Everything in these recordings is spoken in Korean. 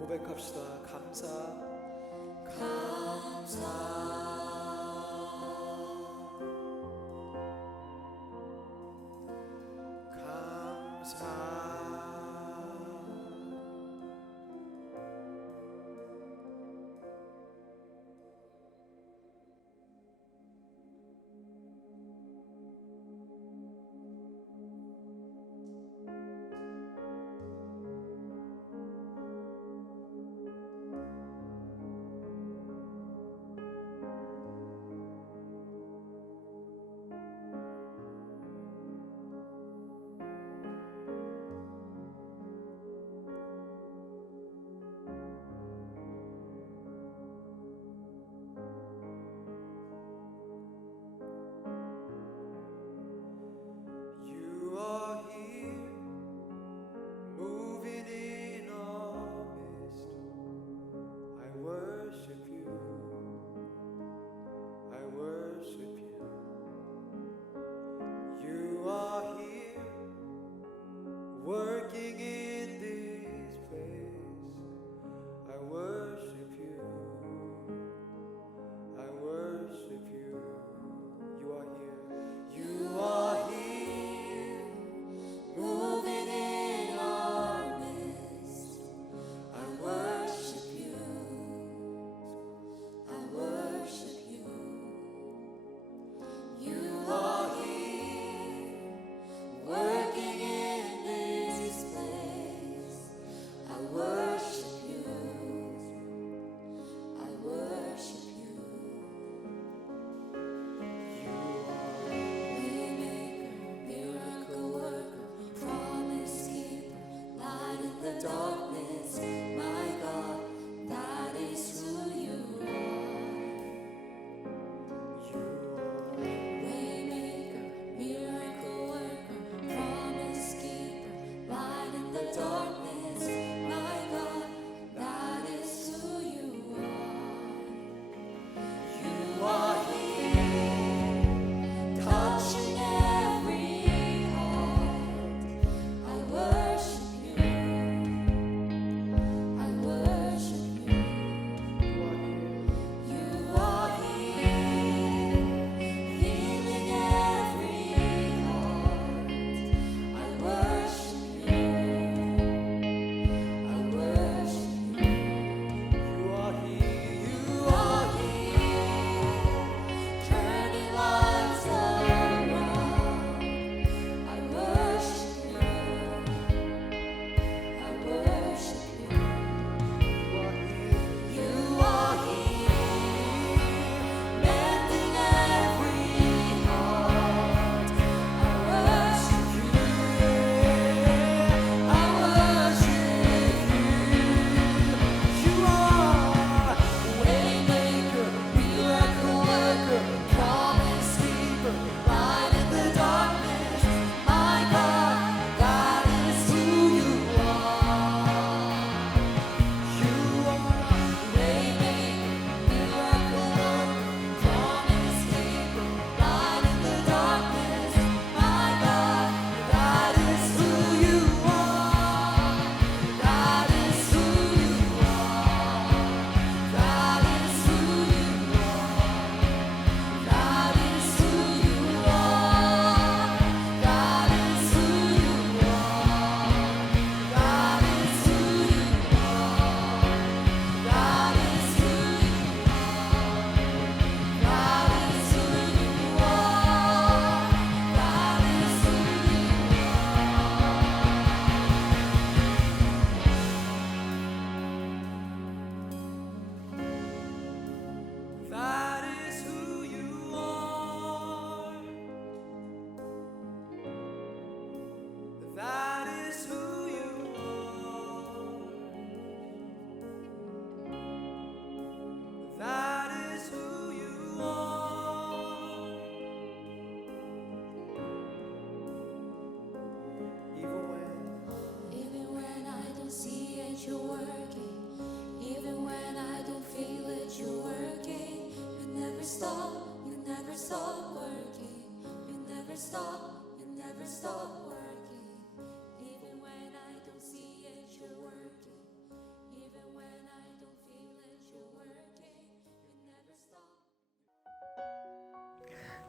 고백합시다. 감사,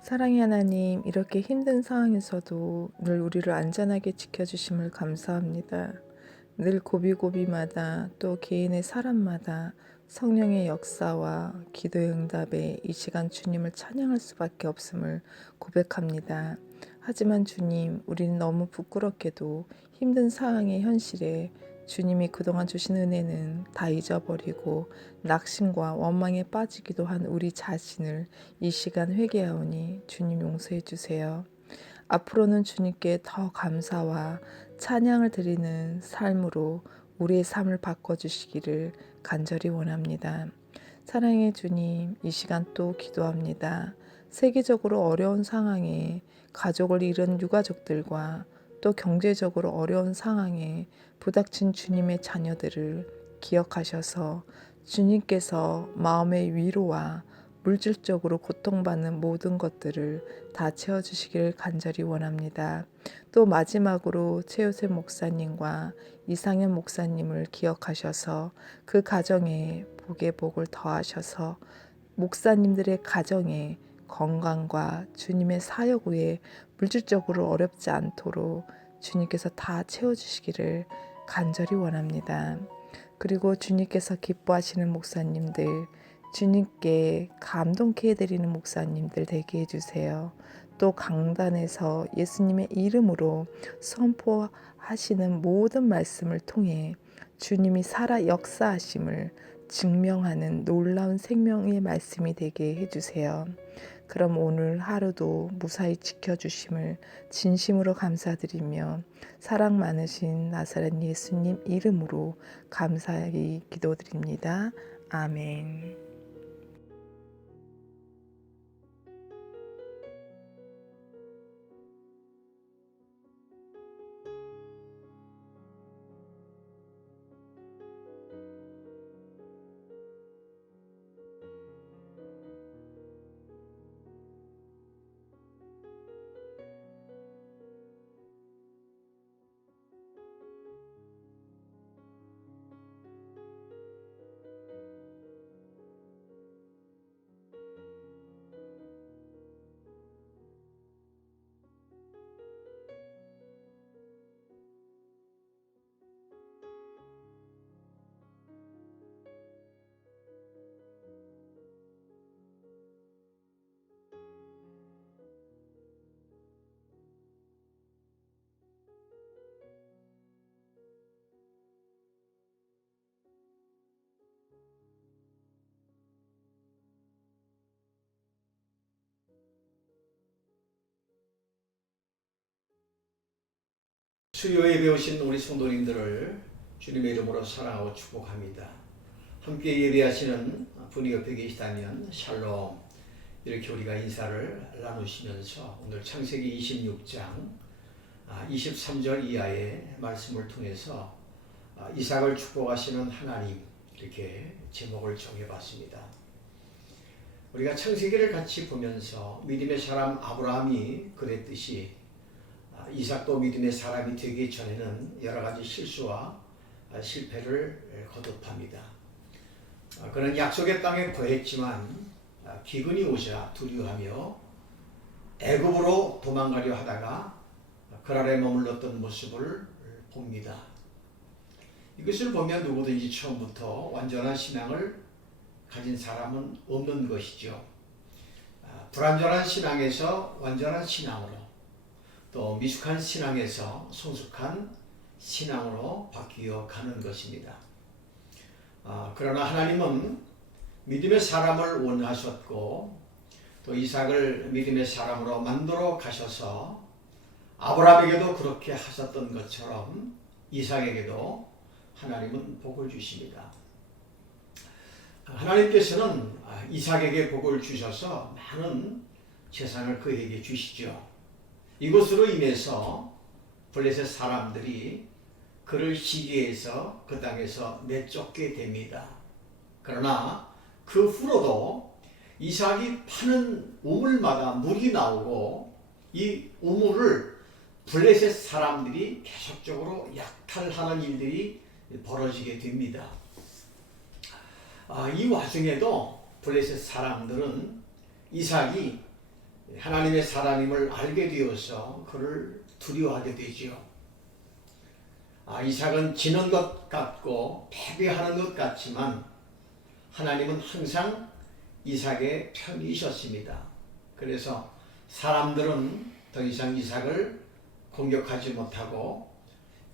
사랑의 하나님, 이렇게 힘든 상황에서도 늘 우리를 안전하게 지켜주심을 감사합니다. 늘 고비고비마다 또 개인의 사람마다 성령의 역사와 기도의 응답에 이 시간 주님을 찬양할 수밖에 없음을 고백합니다. 하지만 주님, 우리는 너무 부끄럽게도 힘든 상황의 현실에 주님이 그동안 주신 은혜는 다 잊어버리고 낙심과 원망에 빠지기도 한 우리 자신을 이 시간 회개하오니 주님 용서해 주세요. 앞으로는 주님께 더 감사와 찬양을 드리는 삶으로 우리의 삶을 바꿔주시기를 간절히 원합니다. 사랑의 주님, 이 시간 또 기도합니다. 세계적으로 어려운 상황에 가족을 잃은 유가족들과 또 경제적으로 어려운 상황에 부닥친 주님의 자녀들을 기억하셔서 주님께서 마음의 위로와 물질적으로 고통받는 모든 것들을 다 채워주시길 간절히 원합니다. 또 마지막으로 최요셉 목사님과 이상현 목사님을 기억하셔서 그 가정에 복의 복을 더하셔서 목사님들의 가정에 건강과 주님의 사역 후에 물질적으로 어렵지 않도록 주님께서 다 채워주시기를 간절히 원합니다. 그리고 주님께서 기뻐하시는 목사님들, 주님께 감동케 해드리는 목사님들 되게 해주세요. 또 강단에서 예수님의 이름으로 선포하시는 모든 말씀을 통해 주님이 살아 역사하심을 증명하는 놀라운 생명의 말씀이 되게 해주세요. 그럼 오늘 하루도 무사히 지켜주심을 진심으로 감사드리며 사랑 많으신 나사렛 예수님 이름으로 감사히 기도드립니다. 아멘. 수요 예배 오신 우리 성도님들을 주님의 이름으로 사랑하고 축복합니다. 함께 예배하시는 분이 옆에 계시다면 샬롬, 이렇게 우리가 인사를 나누시면서 오늘 창세기 26장 23절 이하의 말씀을 통해서 이삭을 축복하시는 하나님, 이렇게 제목을 정해봤습니다. 우리가 창세기를 같이 보면서 믿음의 사람 아브라함이 그랬듯이 이삭도 믿음의 사람이 되기 전에는 여러 가지 실수와 실패를 거듭합니다. 그는 약속의 땅에 거했지만 기근이 오자 두려워하며 애굽으로 도망가려 하다가 그랄에 머물렀던 모습을 봅니다. 이것을 보면 누구든지 처음부터 완전한 신앙을 가진 사람은 없는 것이죠. 불완전한 신앙에서 완전한 신앙으로, 또 미숙한 신앙에서 성숙한 신앙으로 바뀌어 가는 것입니다. 그러나 하나님은 믿음의 사람을 원하셨고 또 이삭을 믿음의 사람으로 만들어 가셔서 아브라함에게도 그렇게 하셨던 것처럼 이삭에게도 하나님은 복을 주십니다. 하나님께서는 이삭에게 복을 주셔서 많은 재산을 그에게 주시죠. 이것으로 인해서 블레셋 사람들이 그를 시기해서 그 땅에서 내쫓게 됩니다. 그러나 그 후로도 이삭이 파는 우물마다 물이 나오고 이 우물을 블레셋 사람들이 계속적으로 약탈하는 일들이 벌어지게 됩니다. 이 와중에도 블레셋 사람들은 이삭이 하나님의 사람임을 알게 되어서 그를 두려워하게 되지요. 이삭은 지는 것 같고 패배하는 것 같지만 하나님은 항상 이삭의 편이셨습니다. 그래서 사람들은 더 이상 이삭을 공격하지 못하고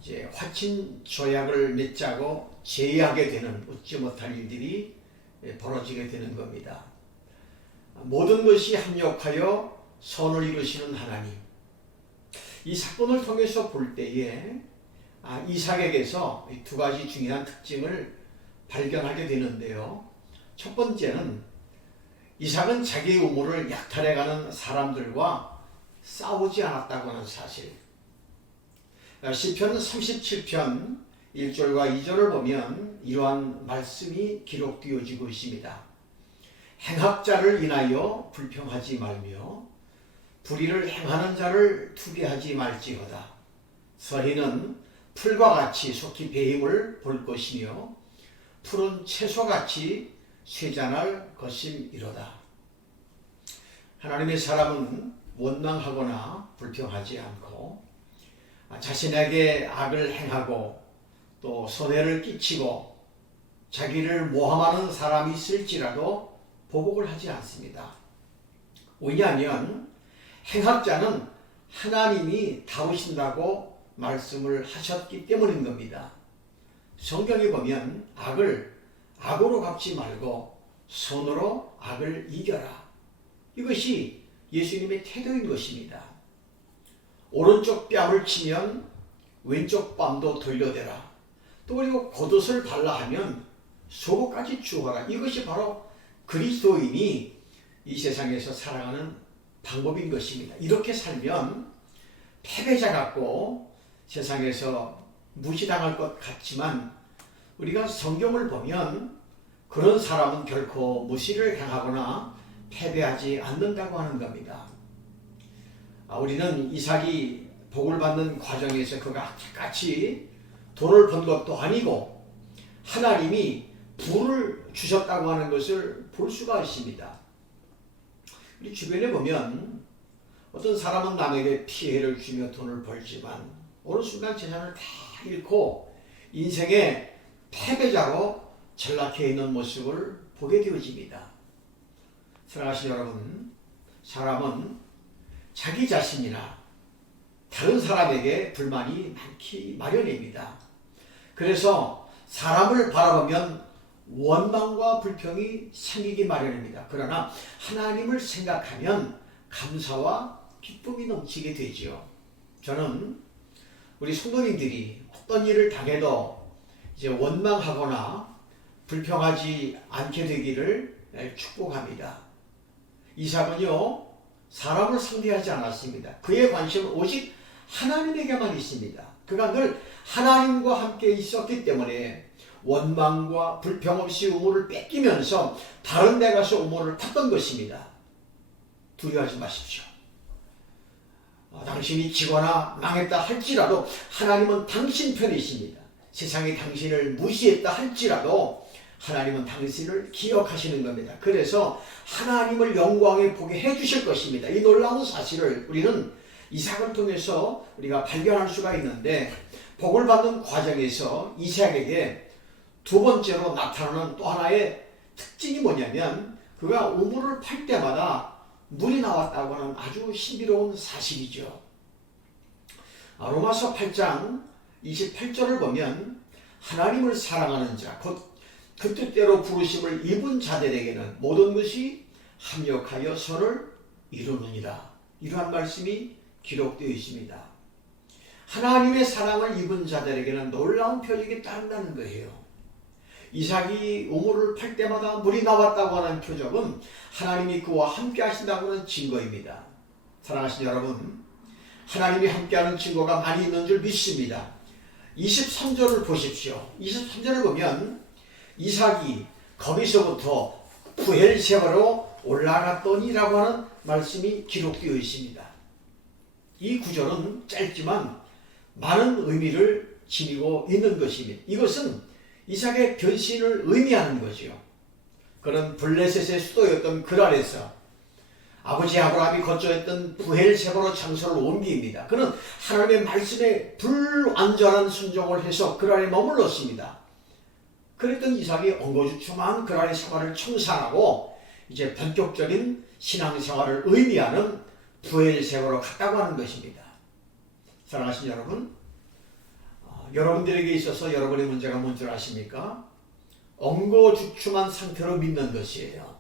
이제 화친 조약을 맺자고 제의하게 되는 웃지 못할 일들이 벌어지게 되는 겁니다. 모든 것이 합력하여 선을 이루시는 하나님. 이 사건을 통해서 볼 때에 이삭에게서 두 가지 중요한 특징을 발견하게 되는데요. 첫 번째는 이삭은 자기의 우물을 약탈해가는 사람들과 싸우지 않았다고 하는 사실. 시편 37편 1절과 2절을 보면 이러한 말씀이 기록되어지고 있습니다. 행악자를 인하여 불평하지 말며 불의를 행하는 자를 투기하지 말지어다. 서희는 풀과 같이 속히 배임을 볼 것이며 푸른 채소같이 쇠잔할 것임이로다. 하나님의 사람은 원망하거나 불평하지 않고 자신에게 악을 행하고 또 손해를 끼치고 자기를 모함하는 사람이 있을지라도 보복을 하지 않습니다. 왜냐하면 행악자는 하나님이 다루신다고 말씀을 하셨기 때문인 겁니다. 성경에 보면 악을 악으로 갚지 말고 선으로 악을 이겨라. 이것이 예수님의 태도인 것입니다. 오른쪽 뺨을 치면 왼쪽 뺨도 돌려대라. 또 그리고 겉옷을 발라 하면 속옷까지 주어라. 이것이 바로 그리스도인이 이 세상에서 살아가는 방법인 것입니다. 이렇게 살면 패배자 같고 세상에서 무시당할 것 같지만 우리가 성경을 보면 그런 사람은 결코 무시를 당하거나 패배하지 않는다고 하는 겁니다. 우리는 이삭이 복을 받는 과정에서 그가 같이 돈을 번 것도 아니고 하나님이 부를 주셨다고 하는 것을 볼 수가 있습니다. 우리 주변에 보면 어떤 사람은 남에게 피해를 주며 돈을 벌지만 어느 순간 재산을 다 잃고 인생의 패배자로 전락해 있는 모습을 보게 되어집니다. 사랑하시는 여러분, 사람은 자기 자신이나 다른 사람에게 불만이 많기 마련입니다. 그래서 사람을 바라보면 원망과 불평이 생기기 마련입니다. 그러나 하나님을 생각하면 감사와 기쁨이 넘치게 되지요. 저는 우리 성도님들이 어떤 일을 당해도 이제 원망하거나 불평하지 않게 되기를 축복합니다. 이삭은요, 사람을 상대하지 않았습니다. 그의 관심은 오직 하나님에게만 있습니다. 그가 늘 하나님과 함께 있었기 때문에 원망과 불평 없이 우물을 뺏기면서 다른 데 가서 우물을 탔던 것입니다. 두려워하지 마십시오. 당신이 지거나 망했다 할지라도 하나님은 당신 편이십니다. 세상이 당신을 무시했다 할지라도 하나님은 당신을 기억하시는 겁니다. 그래서 하나님을 영광에 보게 해주실 것입니다. 이 놀라운 사실을 우리는 이삭을 통해서 우리가 발견할 수가 있는데, 복을 받는 과정에서 이삭에게 두 번째로 나타나는 또 하나의 특징이 뭐냐면 그가 우물을 팔 때마다 물이 나왔다고 하는 아주 신비로운 사실이죠. 로마서 8장 28절을 보면 하나님을 사랑하는 자, 곧 그 뜻대로 부르심을 입은 자들에게는 모든 것이 합력하여 선을 이루느니라. 이러한 말씀이 기록되어 있습니다. 하나님의 사랑을 입은 자들에게는 놀라운 표적이 따른다는 거예요. 이삭이 우물을 팔 때마다 물이 나왔다고 하는 표적은 하나님이 그와 함께 하신다고 하는 증거입니다. 사랑하시는 여러분, 하나님이 함께하는 증거가 많이 있는 줄 믿습니다. 23절을 보십시오. 23절을 보면 이삭이 거기서부터 부엘세바로 올라갔더니라고 하는 말씀이 기록되어 있습니다. 이 구절은 짧지만 많은 의미를 지니고 있는 것입니다. 이것은 이삭의 변신을 의미하는 거죠. 그는 블레셋의 수도였던 그랄에서 아버지 아브라함이 거처했던 부엘세바로 장소를 옮깁니다. 그는 하나님의 말씀에 불완전한 순종을 해서 그 안에 머물렀습니다. 그랬던 이삭이 엉거주춤한 그 안의 생활을 청산하고 이제 본격적인 신앙생활을 의미하는 부엘세바로 갔다고 하는 것입니다. 사랑하신 여러분, 여러분들에게 있어서 여러분의 문제가 뭔 줄 아십니까? 엉거주춤한 상태로 믿는 것이에요.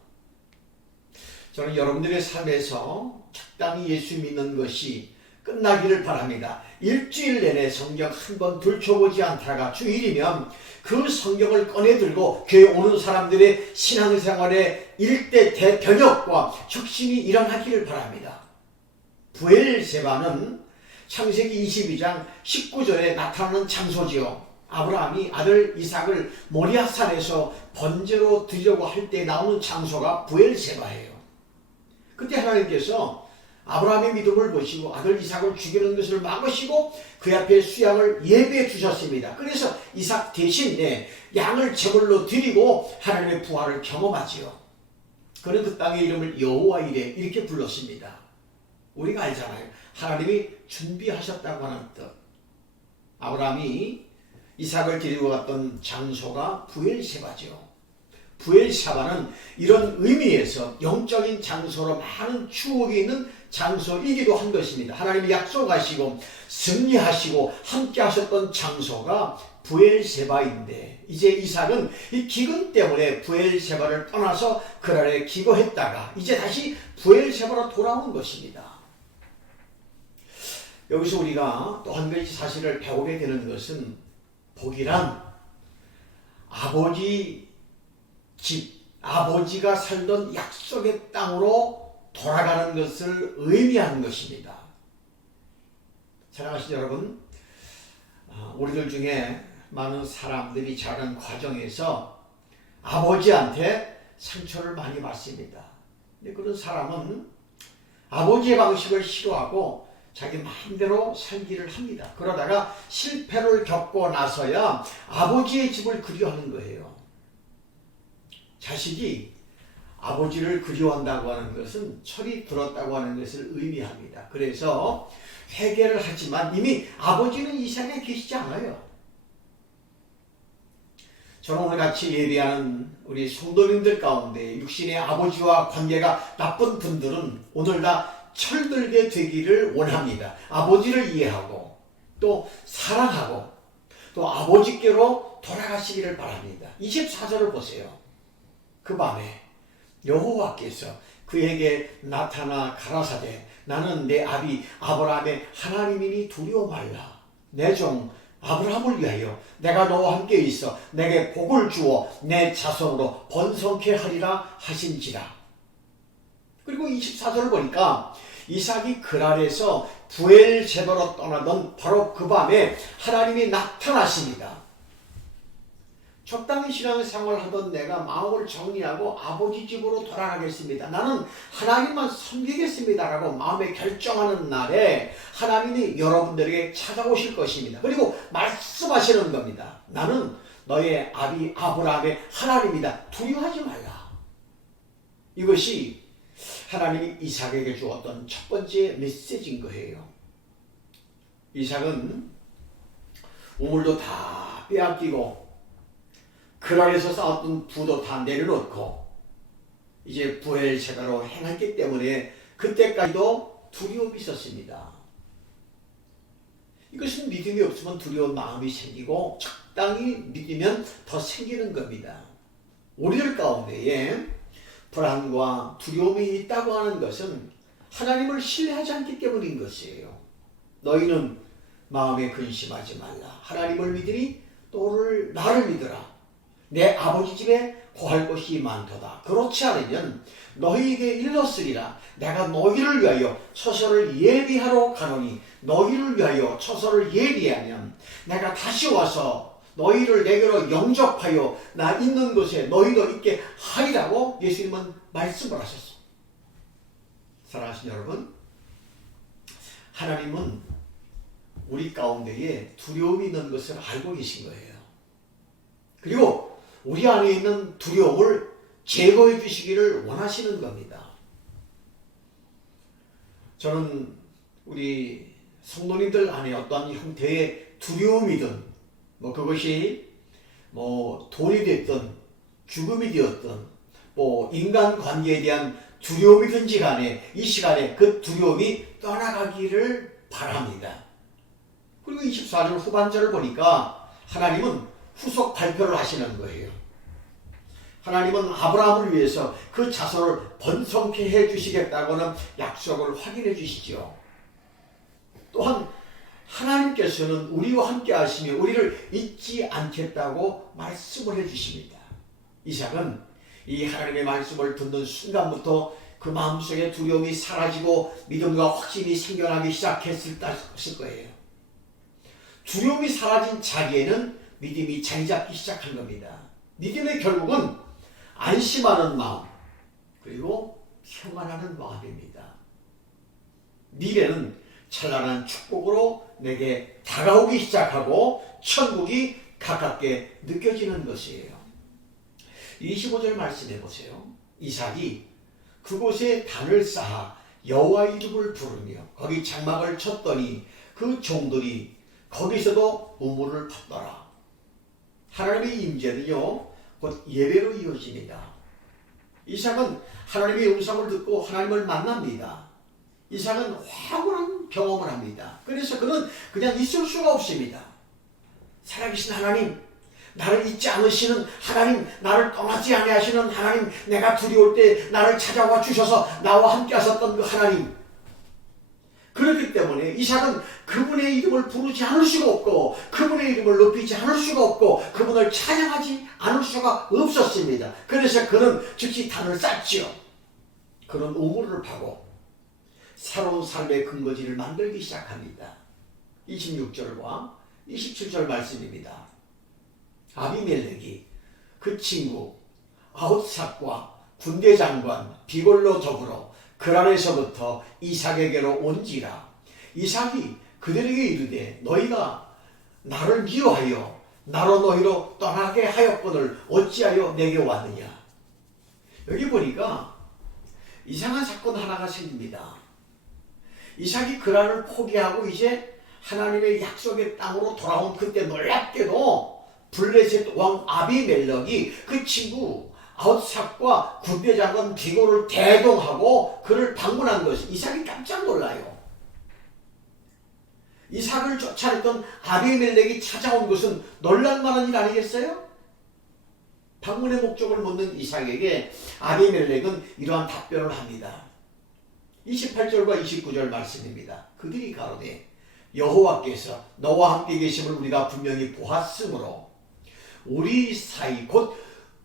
저는 여러분들의 삶에서 적당히 예수 믿는 것이 끝나기를 바랍니다. 일주일 내내 성경 한 번 들춰보지 않다가 주일이면 그 성경을 꺼내들고 교회 오는 사람들의 신앙생활에 일대 대변혁과 혁신이 일어나기를 바랍니다. 부엘세바는 창세기 22장 19절에 나타나는 장소지요. 아브라함이 아들 이삭을 모리아산에서 번제로 드리려고 할 때 나오는 장소가 부엘세바예요. 그때 하나님께서 아브라함의 믿음을 보시고 아들 이삭을 죽이는 것을 막으시고 그 앞에 수양을 예배해 주셨습니다. 그래서 이삭 대신에 양을 제물로 드리고 하나님의 부활을 경험하지요. 그는 그 땅의 이름을 여호와 이레 이렇게 불렀습니다. 우리가 알잖아요. 하나님이 준비하셨다고 하는 뜻. 아브라함이 이삭을 데리고 갔던 장소가 부엘세바죠. 부엘세바는 이런 의미에서 영적인 장소로 많은 추억이 있는 장소이기도 한 것입니다. 하나님이 약속하시고 승리하시고 함께 하셨던 장소가 부엘세바인데 이제 이삭은 이 기근 때문에 부엘세바를 떠나서 그날에 기거했다가 이제 다시 부엘세바로 돌아온 것입니다. 여기서 우리가 또 한 가지 사실을 배우게 되는 것은 복이란 아버지 집, 아버지가 살던 약속의 땅으로 돌아가는 것을 의미하는 것입니다. 사랑하신 여러분, 우리들 중에 많은 사람들이 자라는 과정에서 아버지한테 상처를 많이 받습니다. 근데 그런 사람은 아버지의 방식을 싫어하고 자기 마음대로 살기를 합니다. 그러다가 실패를 겪고 나서야 아버지의 집을 그리워하는 거예요. 자식이 아버지를 그리워한다고 하는 것은 철이 들었다고 하는 것을 의미합니다. 그래서 회개를 하지만 이미 아버지는 이 세상에 계시지 않아요. 저는 오늘 같이 예배하는 우리 성도님들 가운데 육신의 아버지와 관계가 나쁜 분들은 오늘 다 철들게 되기를 원합니다. 아버지를 이해하고 또 사랑하고 또 아버지께로 돌아가시기를 바랍니다. 24절을 보세요. 그 밤에 여호와께서 그에게 나타나 가라사대 나는 내 아비 아브라함의 하나님이니 두려워 말라. 내 종 아브라함을 위하여 내가 너와 함께 있어 내게 복을 주어 내 자손으로 번성케 하리라 하신지라. 그리고 24절을 보니까 이삭이 그랄에서 부엘세바로 떠나던 바로 그 밤에 하나님이 나타나십니다. 적당히 신앙생활을 하던 내가 마음을 정리하고 아버지 집으로 돌아가겠습니다. 나는 하나님만 섬기겠습니다. 라고 마음에 결정하는 날에 하나님이 여러분들에게 찾아오실 것입니다. 그리고 말씀하시는 겁니다. 나는 너의 아비 아브라함의 하나님이다. 두려워하지 말라. 이것이 하나님이 이삭에게 주었던 첫 번째 메시지인 거예요. 이삭은 우물도 다 빼앗기고 그랄에서 쌓았던 부도 다 내려놓고 이제 부엘세바로 행했기 때문에 그때까지도 두려움이 있었습니다. 이것은 믿음이 없으면 두려운 마음이 생기고 적당히 믿으면 더 생기는 겁니다. 우리들 가운데에 불안과 두려움이 있다고 하는 것은 하나님을 신뢰하지 않기 때문인 것이에요. 너희는 마음에 근심하지 말라. 하나님을 믿으니 또 나를 믿으라. 내 아버지 집에 거할 곳이 많도다. 그렇지 않으면 너희에게 일렀으리라. 내가 너희를 위하여 처소를 예비하러 가노니 너희를 위하여 처소를 예비하면 내가 다시 와서 너희를 내게로 영접하여 나 있는 곳에 너희도 있게 하리라고 예수님은 말씀을 하셨습니다. 사랑하신 여러분, 하나님은 우리 가운데에 두려움이 있는 것을 알고 계신 거예요. 그리고 우리 안에 있는 두려움을 제거해 주시기를 원하시는 겁니다. 저는 우리 성도님들 안에 어떠한 형태의 두려움이든 뭐 그것이 뭐 돈이 됐든 죽음이 되었든 뭐 인간관계에 대한 두려움이든지 간에 이 시간에 그 두려움이 떠나가기를 바랍니다. 그리고 24절 후반절을 보니까 하나님은 후속 발표를 하시는 거예요. 하나님은 아브라함을 위해서 그 자손을 번성케 해주시겠다고는 약속을 확인해 주시죠. 또한 하나님께서는 우리와 함께 하시며 우리를 잊지 않겠다고 말씀을 해주십니다. 이삭은 이 하나님의 말씀을 듣는 순간부터 그 마음속에 두려움이 사라지고 믿음과 확신이 생겨나기 시작했을 거예요. 두려움이 사라진 자리에는 믿음이 자리 잡기 시작한 겁니다. 믿음의 결국은 안심하는 마음 그리고 평안하는 마음입니다. 미래는 찬란한 축복으로 내게 다가오기 시작하고 천국이 가깝게 느껴지는 것이에요. 25절 말씀해 보세요. 이삭이 그곳에 단을 쌓아 여호와 이름을 부르며 거기 장막을 쳤더니 그 종들이 거기서도 우물을 팠더라. 하나님의 임재는요 곧 예배로 이어집니다. 이삭은 하나님의 음성을 듣고 하나님을 만납니다. 이삭은 황홀한 경험을 합니다. 그래서 그는 그냥 있을 수가 없습니다. 살아계신 하나님, 나를 잊지 않으시는 하나님, 나를 떠나지 아니하시는 하나님, 내가 두려울 때 나를 찾아와 주셔서 나와 함께 하셨던 그 하나님. 그렇기 때문에 이삭은 그분의 이름을 부르지 않을 수가 없고 그분의 이름을 높이지 않을 수가 없고 그분을 찬양하지 않을 수가 없었습니다. 그래서 그는 즉시 단을 쌓지요. 그는 우물을 파고 새로운 삶의 근거지를 만들기 시작합니다. 26절과 27절 말씀입니다. 아비멜렉이 그 친구 아웃삭과 군대 장관 비골로 더불어 그란에서부터 이삭에게로 온지라. 이삭이 그들에게 이르되 너희가 나를 미워하여 나로 너희로 떠나게 하였거늘 어찌하여 내게 왔느냐. 여기 보니까 이상한 사건 하나가 생깁니다. 이삭이 그란을 포기하고 이제 하나님의 약속의 땅으로 돌아온 그때 놀랍게도 블레셋 왕 아비멜렉이 그 친구 아웃삭과 군대장관 비골을 대동하고 그를 방문한 것이 이삭이 깜짝 놀라요. 이삭을 쫓아냈던 아비멜렉이 찾아온 것은 놀랄만한 일 아니겠어요? 방문의 목적을 묻는 이삭에게 아비멜렉은 이러한 답변을 합니다. 28절과 29절 말씀입니다. 그들이 가로되 여호와께서 너와 함께 계심을 우리가 분명히 보았으므로 우리 사이 곧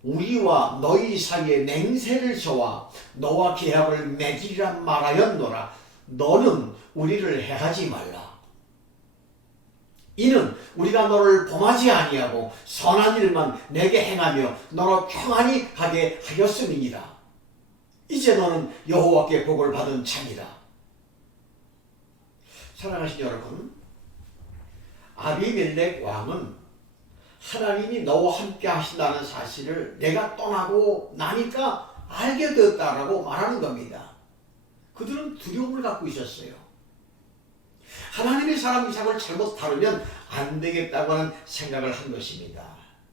우리와 너희 사이에 맹세를 저와 너와 계약을 맺으리라 말하였노라. 너는 우리를 해하지 말라. 이는 우리가 너를 범하지 아니하고 선한 일만 내게 행하며 너로 평안히 가게 하였음이니라. 이제 너는 여호와께 복을 받은 자니라. 사랑하신 여러분, 아비멜렉 왕은 하나님이 너와 함께 하신다는 사실을 내가 떠나고 나니까 알게 되었다라고 말하는 겁니다. 그들은 두려움을 갖고 있었어요. 하나님의 사람 이삭을 잘못 다루면 안 되겠다고 하는 생각을 한 것입니다.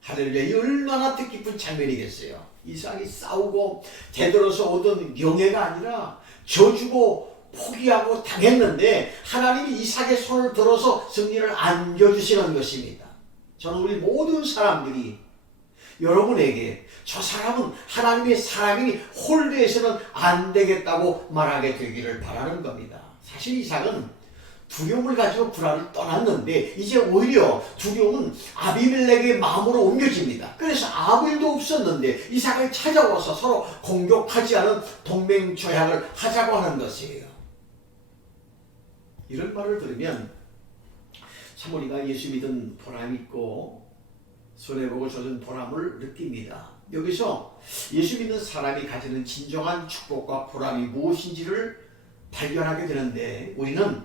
할렐루야, 이 얼마나 뜻깊은 장면이겠어요. 이삭이 싸우고 되돌아서 얻은 명예가 아니라 져주고 포기하고 당했는데 하나님이 이삭의 손을 들어서 승리를 안겨주시는 것입니다. 저는 우리 모든 사람들이 여러분에게 저 사람은 하나님의 사람이니 홀대해서는 안 되겠다고 말하게 되기를 바라는 겁니다. 사실 이삭은 두려움을 가지고 불안을 떠났는데 이제 오히려 두려움은 아비멜렉의 마음으로 옮겨집니다. 그래서 아무 일도 없었는데 이삭을 찾아와서 서로 공격하지 않은 동맹 조약을 하자고 하는 것이에요. 이런 말을 들으면 참 우리가 예수 믿은 보람 있고 손해보고 젖은 보람을 느낍니다. 여기서 예수 믿는 사람이 가지는 진정한 축복과 보람이 무엇인지를 발견하게 되는데 우리는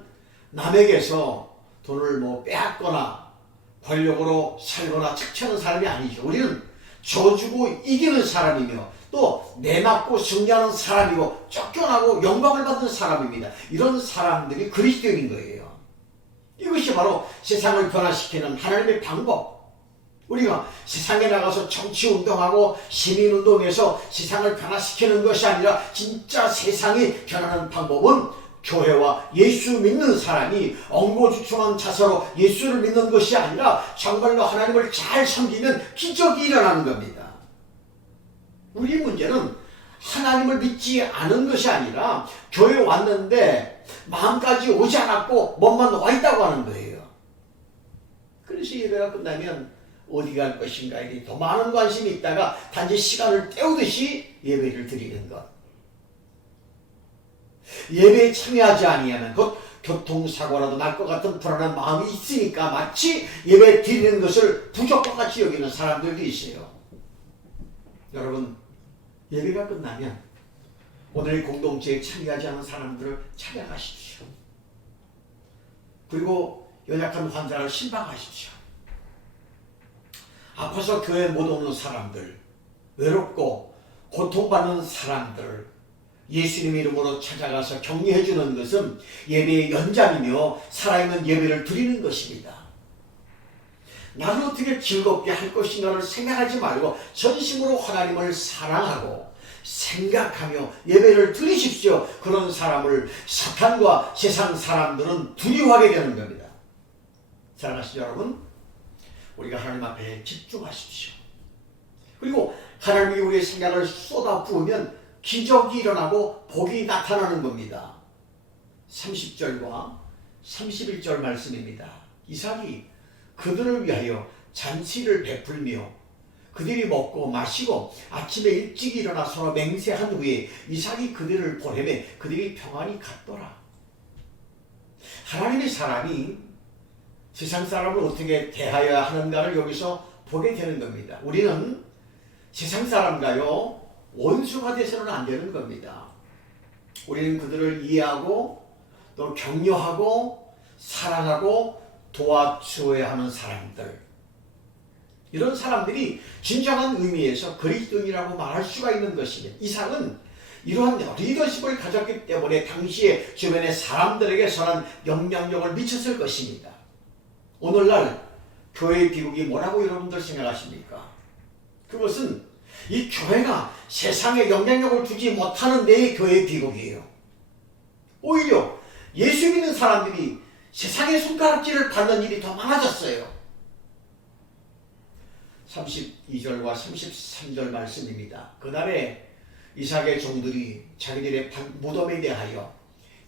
남에게서 돈을 빼앗거나 권력으로 살거나 착취하는 사람이 아니죠. 우리는 져주고 이기는 사람이며 또 내맞고 승리하는 사람이고 쫓겨나고 영광을 받는 사람입니다. 이런 사람들이 그리스도인인 거예요. 이것이 바로 세상을 변화시키는 하나님의 방법. 우리가 세상에 나가서 정치운동하고 시민운동에서 세상을 변화시키는 것이 아니라 진짜 세상이 변하는 방법은 교회와 예수 믿는 사람이 엉고주춤한 자세로 예수를 믿는 것이 아니라 정말로 하나님을 잘 섬기면 기적이 일어나는 겁니다. 우리 문제는 하나님을 믿지 않은 것이 아니라 교회 왔는데 마음까지 오지 않았고 몸만 와 있다고 하는 거예요. 그래서 예배가 끝나면 어디 갈 것인가에 더 많은 관심이 있다가 단지 시간을 때우듯이 예배를 드리는 것. 예배에 참여하지 아니하면 곧 교통사고라도 날 것 같은 불안한 마음이 있으니까 마치 예배 드리는 것을 부족과 같이 여기는 사람들도 있어요. 여러분, 예배가 끝나면 오늘 공동체에 참여하지 않은 사람들을 찾아가십시오. 그리고 연약한 환자를 신방하십시오. 아파서 교회 못 오는 사람들, 외롭고 고통받는 사람들 예수님 이름으로 찾아가서 격려해 주는 것은 예배의 연장이며 살아있는 예배를 드리는 것입니다. 나를 어떻게 즐겁게 할 것인가를 생각하지 말고 전심으로 하나님을 사랑하고 생각하며 예배를 드리십시오. 그런 사람을 사탄과 세상 사람들은 두려워하게 되는 겁니다. 사랑하시는 여러분, 우리가 하나님 앞에 집중하십시오. 그리고 하나님이 우리의 생각을 쏟아 부으면 기적이 일어나고 복이 나타나는 겁니다. 30절과 31절 말씀입니다. 이삭이 그들을 위하여 잔치를 베풀며 그들이 먹고 마시고 아침에 일찍 일어나 서로 맹세한 후에 이삭이 그들을 보내매 그들이 평안히 갔더라. 하나님의 사람이 세상 사람을 어떻게 대하여야 하는가를 여기서 보게 되는 겁니다. 우리는 세상 사람과요 원수가 돼서는 안 되는 겁니다. 우리는 그들을 이해하고 또 격려하고 사랑하고 도와주어야 하는 사람들. 이런 사람들이 진정한 의미에서 그리스도인이라고 말할 수가 있는 것이며 이삭은 이러한 리더십을 가졌기 때문에 당시에 주변의 사람들에게 선한 영향력을 미쳤을 것입니다. 오늘날 교회의 비극이 뭐라고 여러분들 생각하십니까? 그것은 이 교회가 세상에 영향력을 주지 못하는 데의 교회의 비극이에요. 오히려 예수 믿는 사람들이 세상의 손가락질을 받는 일이 더 많아졌어요. 32절과 33절 말씀입니다. 그날에 이삭의 종들이 자기들의 무덤에 대하여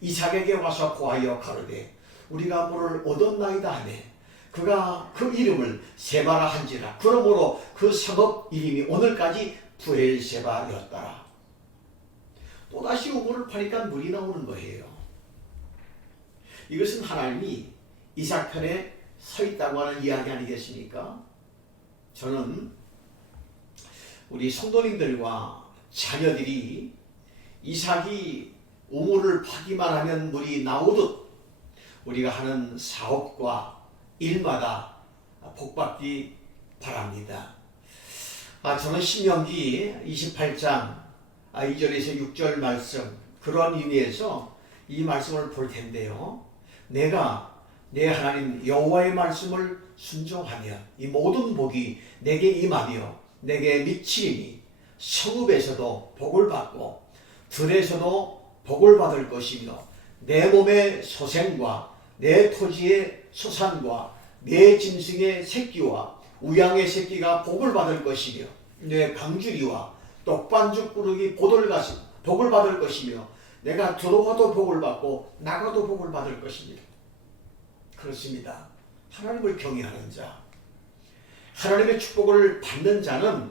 이삭에게 와서 고하여 가로되 우리가 물을 얻었나이다 하매 그가 그 이름을 세바라 한지라. 그러므로 그 성읍 이름이 오늘까지 부엘세바였더라. 또다시 우물을 파니까 물이 나오는 거예요. 이것은 하나님이 이삭 편에 서 있다고 하는 이야기 아니겠습니까? 저는 우리 성도님들과 자녀들이 이삭이 우물을 파기만 하면 물이 나오듯 우리가 하는 사업과 일마다 복받기 바랍니다. 저는 신명기 28장 2절에서 6절 말씀 그러한 의미에서 이 말씀을 볼 텐데요. 내가 내 하나님 여호와의 말씀을 순종하며 이 모든 복이 내게 임하며 내게 미치리니 성읍에서도 복을 받고 들에서도 복을 받을 것이며 내 몸의 소생과 내 토지의 소산과 내 짐승의 새끼와 우양의 새끼가 복을 받을 것이며 내 강주리와 떡반죽 꾸러기 보들가시 복을 받을 것이며 내가 들어와도 복을 받고 나가도 복을 받을 것입니다. 그렇습니다. 하나님을 경외하는 자, 하나님의 축복을 받는 자는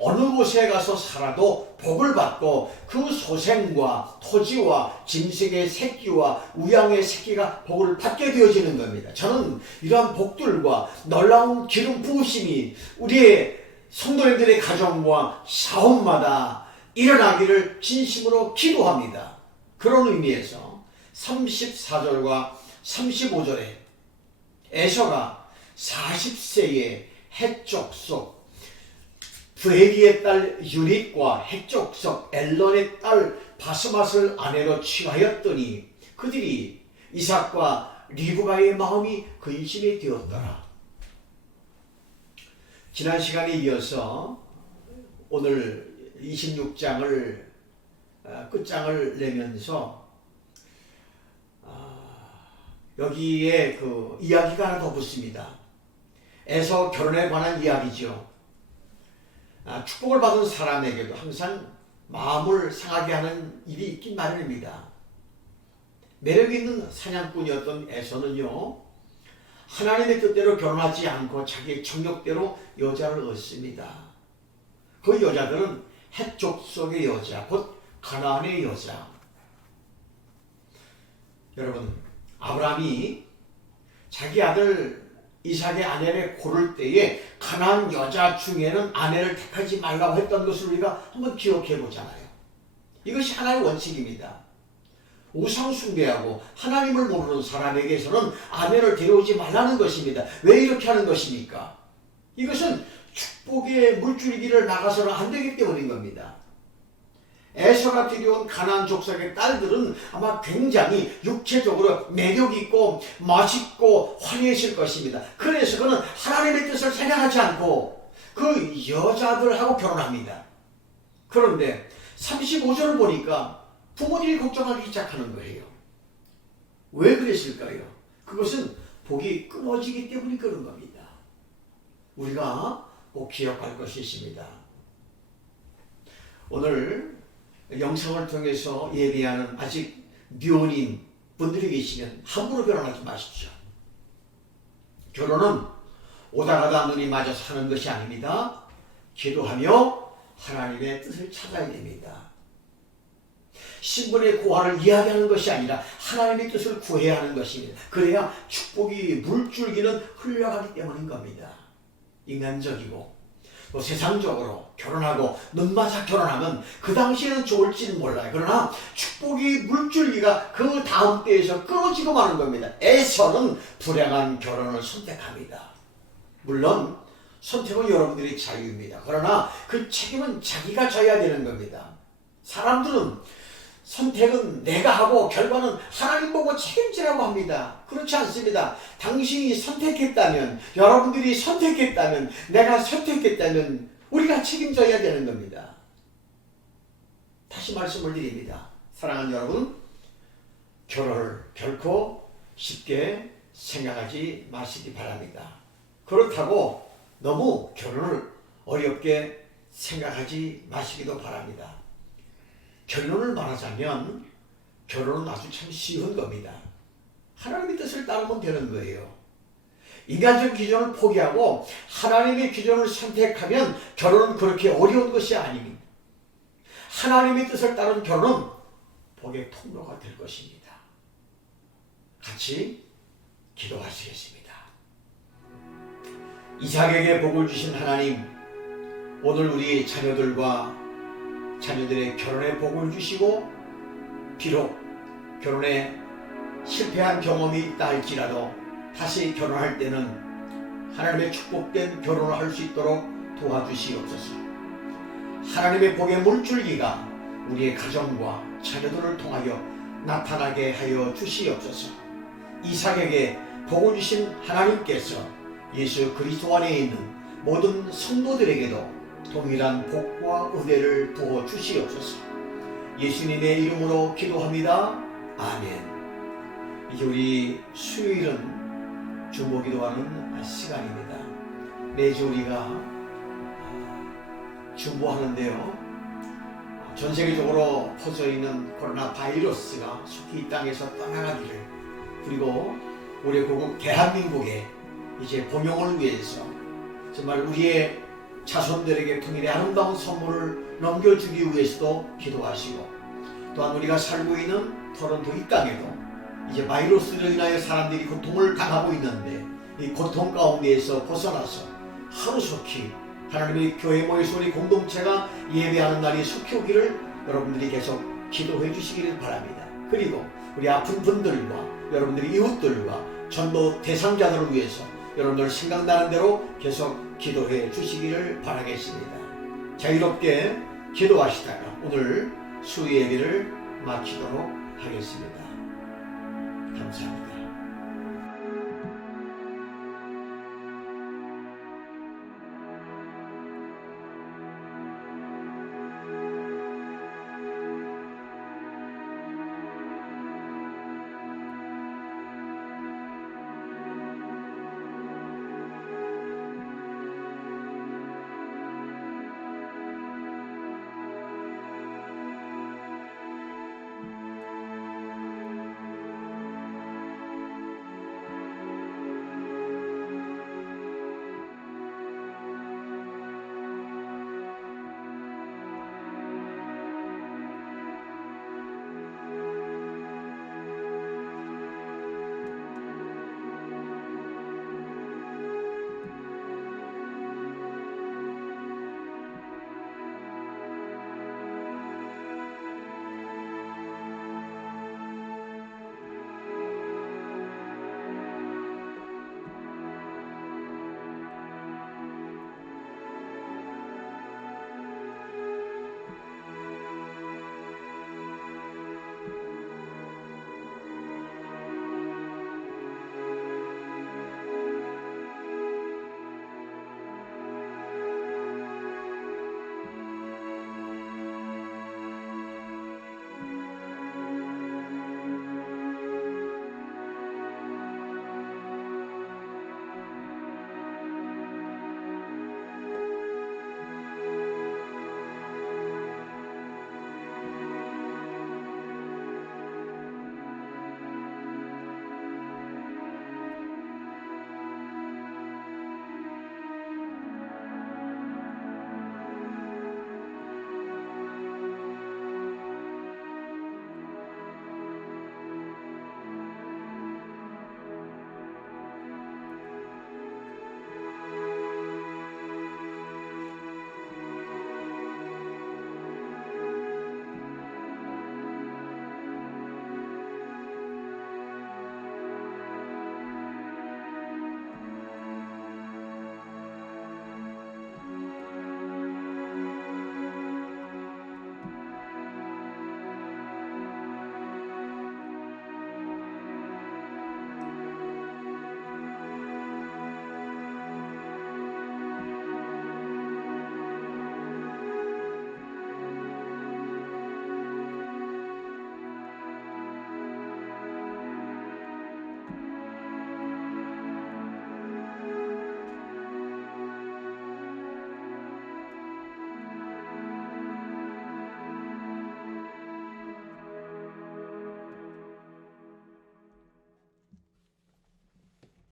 어느 곳에 가서 살아도 복을 받고 그 소생과 토지와 짐승의 새끼와 우양의 새끼가 복을 받게 되어지는 겁니다. 저는 이러한 복들과 놀라운 기름 부으심이 우리의 성도님들의 가정과 사업마다 일어나기를 진심으로 기도합니다. 그런 의미에서 34절과 35절에 에서가 40세의 해쪽 속 부에기의 딸 유릿과 핵족속 엘론의 딸 바스맛을 아내로 취하였더니 그들이 이삭과 리브가의 마음이 근심이 되었더라. 지난 시간에 이어서 오늘 26장을 끝장을 내면서 여기에 그 이야기가 하나 더 붙습니다. 에서 결혼에 관한 이야기죠. 축복을 받은 사람에게도 항상 마음을 상하게 하는 일이 있긴 마련입니다. 매력 있는 사냥꾼이었던 에서는요, 하나님의 뜻대로 결혼하지 않고 자기의 정욕대로 여자를 얻습니다. 그 여자들은 헷 족속의 여자, 곧 가나안의 여자. 여러분, 아브라함이 자기 아들 이삭의 아내를 고를 때에 가나안 여자 중에는 아내를 택하지 말라고 했던 것을 우리가 한번 기억해 보잖아요. 이것이 하나의 원칙입니다. 우상 숭배하고 하나님을 모르는 사람에게서는 아내를 데려오지 말라는 것입니다. 왜 이렇게 하는 것입니까? 이것은 축복의 물줄기를 나가서는 안 되기 때문인 겁니다. 에서가 데려온 가나안 족속의 딸들은 아마 굉장히 육체적으로 매력있고 멋있고 화려했을 것입니다. 그래서 그는 하나님의 뜻을 생각하지 않고 그 여자들하고 결혼합니다. 그런데 35절을 보니까 부모님이 걱정하기 시작하는 거예요. 왜 그랬을까요? 그것은 복이 끊어지기 때문에 그런 겁니다. 우리가 꼭 기억할 것이 있습니다. 오늘 영상을 통해서 예배하는 아직 미혼인 분들이 계시면 함부로 결혼하지 마십시오. 결혼은 오다 가다 눈이 맞아서 하는 것이 아닙니다. 기도하며 하나님의 뜻을 찾아야 됩니다. 신분의 고하를 이야기하는 것이 아니라 하나님의 뜻을 구해야 하는 것입니다. 그래야 축복이 물줄기는 흘러가기 때문인 겁니다. 인간적이고 또 세상적으로 결혼하고 눈 맞아 결혼하면 그 당시에는 좋을지는 몰라요. 그러나 축복이 물줄기가 그 다음 때에서 끊어지고 마는 겁니다. 에서는 불행한 결혼을 선택합니다. 물론 선택은 여러분들의 자유입니다. 그러나 그 책임은 자기가 져야 되는 겁니다. 사람들은 선택은 내가 하고 결과는 하나님 보고 책임지라고 합니다. 그렇지 않습니다. 당신이 선택했다면, 여러분들이 선택했다면, 내가 선택했다면 우리가 책임져야 되는 겁니다. 다시 말씀을 드립니다. 사랑하는 여러분, 결혼을 결코 쉽게 생각하지 마시기 바랍니다. 그렇다고 너무 결혼을 어렵게 생각하지 마시기도 바랍니다. 결론을 말하자면 결혼은 아주 참 쉬운 겁니다. 하나님의 뜻을 따르면 되는 거예요. 인간적 기준을 포기하고 하나님의 기준을 선택하면 결혼은 그렇게 어려운 것이 아닙니다. 하나님의 뜻을 따른 결혼은 복의 통로가 될 것입니다. 같이 기도하시겠습니다. 이삭에게 복을 주신 하나님, 오늘 우리 자녀들의 결혼에 복을 주시고, 비록 결혼에 실패한 경험이 있다 할지라도 다시 결혼할 때는 하나님의 축복된 결혼을 할 수 있도록 도와주시옵소서. 하나님의 복의 물줄기가 우리의 가정과 자녀들을 통하여 나타나게 하여 주시옵소서. 이삭에게 복을 주신 하나님께서 예수 그리스도 안에 있는 모든 성도들에게도 동일한 복과 은혜를 부어 주시옵소서. 예수님의 이름으로 기도합니다. 아멘. 이제 우리 수요일은 중보기도하는 시간입니다. 매주 우리가 중보하는데요, 전 세계적으로 퍼져 있는 코로나 바이러스가 속히 이 땅에서 떠나가기를, 그리고 우리 고국 대한민국의 이제 번영을 위해서 정말 우리의 자손들에게 통일의 아름다운 선물을 넘겨주기 위해서도 기도하시고, 또한 우리가 살고 있는 토론토 이 땅에도 이제 바이러스로 인하여 사람들이 고통을 당하고 있는데 이 고통 가운데에서 벗어나서 하루속히 하나님의 교회 모여서 우리 공동체가 예배하는 날이 속히 오기를 여러분들이 계속 기도해 주시기를 바랍니다. 그리고 우리 아픈 분들과 여러분들의 이웃들과 전도 대상자들을 위해서 여러분들 생각나는 대로 계속 기도해 주시기를 바라겠습니다. 자유롭게 기도하시다가 오늘 수요 예배를 마치도록 하겠습니다. 감사합니다.